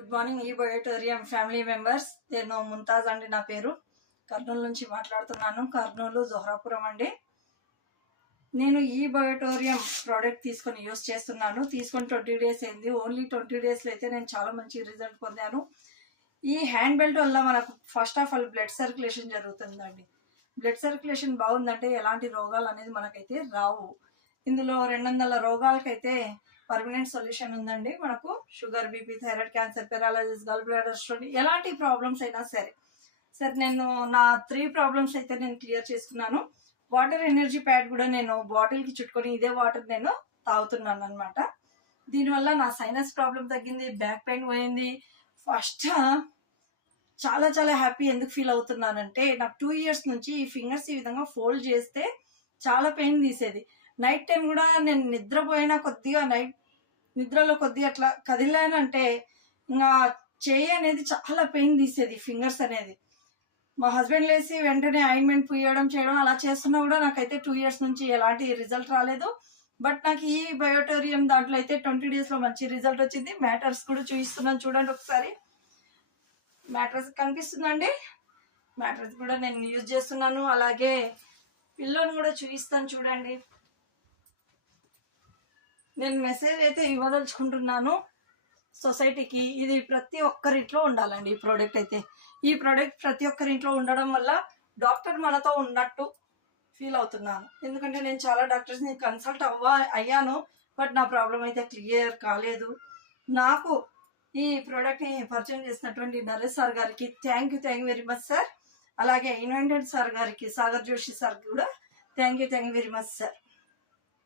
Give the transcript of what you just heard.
Good morning ఈ బయోటోరియం family members. నేను ముంతాజ్ అండి, నా పేరు. కర్నూలు నుంచి మాట్లాడుతున్నాను. కర్నూలు జోహరాపురం అండి. నేను ఈ బయోటోరియం ప్రోడక్ట్ తీసుకొని యూస్ చేస్తున్నాను. తీసుకొని 20 days అయింది. ఓన్లీ 20 daysలో అయితే నేను చాలా మంచి రిజల్ట్ పొందాను. ఈ హ్యాండ్ బెల్ట్ వల్ల మనకు first of all blood circulation జరుగుతుందండి. బ్లడ్ సర్క్యులేషన్ బాగుందంటే ఎలాంటి రోగాలు అనేది మనకైతే రావు. ఇందులో 200 రోగాలకైతే పర్మనెంట్ సొల్యూషన్ ఉందండి. మనకు sugar, BP, thyroid, cancer, paralysis, గల్ బ్లాడర్ స్టోన్, ఎలాంటి ప్రాబ్లమ్స్ అయినా సరే. నేను నా 3 ప్రాబ్లమ్స్ అయితే నేను క్లియర్ చేసుకున్నాను. వాటర్ ఎనర్జీ ప్యాడ్ కూడా నేను బాటిల్కి చుట్టుకొని ఇదే వాటర్ నేను తాగుతున్నాను అనమాట. దీనివల్ల నా సైనస్ ప్రాబ్లం తగ్గింది, బ్యాక్ పెయిన్ పోయింది. ఫస్ట్ చాలా చాలా హ్యాపీ ఎందుకు ఫీల్ అవుతున్నానంటే, నాకు 2 years నుంచి ఈ ఫింగర్స్ ఈ విధంగా ఫోల్డ్ చేస్తే చాలా పెయిన్ తీసేది. నైట్ టైం కూడా నేను నిద్రపోయినా కొద్దిగా నిద్రలో కొద్దిగా అట్లా కదిలానంటే ఇంకా చేయి అనేది చాలా పెయిన్ తీసేది, ఫింగర్స్ అనేది. మా హస్బెండ్ లేసి వెంటనే ఆయింట్మెంట్ పూయడం చేయడం అలా చేస్తున్నా కూడా నాకైతే 2 years నుంచి ఎలాంటి రిజల్ట్ రాలేదు. బట్ నాకు ఈ బయోటోరియం దాంట్లో అయితే 20 daysలో మంచి రిజల్ట్ వచ్చింది. మ్యాటర్స్ కూడా చూపిస్తున్నాను చూడండి ఒకసారి. మ్యాట్రస్ కనిపిస్తుందండి. మ్యాట్రస్ కూడా నేను యూజ్ చేస్తున్నాను. అలాగే పిల్లోని కూడా చూపిస్తాను చూడండి. నేను మెసేజ్ అయితే ఇవ్వదలుచుకుంటున్నాను సొసైటీకి. ఇది ప్రతి ఒక్కరింట్లో ఉండాలండి. ఈ ప్రోడక్ట్ ప్రతి ఒక్కరింట్లో ఉండడం వల్ల డాక్టర్ మనతో ఉన్నట్టు ఫీల్ అవుతున్నాను. ఎందుకంటే నేను చాలా డాక్టర్స్ని కన్సల్ట్ అయ్యాను. బట్ నా ప్రాబ్లం అయితే క్లియర్ కాలేదు. నాకు ఈ ప్రోడక్ట్ని పరిచయం చేసినటువంటి నరేష్ సార్ గారికి thank you very much sir. అలాగే ఇన్వెంటెడ్ సార్ గారికి, సాగర్ జోషి సార్ కూడా thank you very much sir.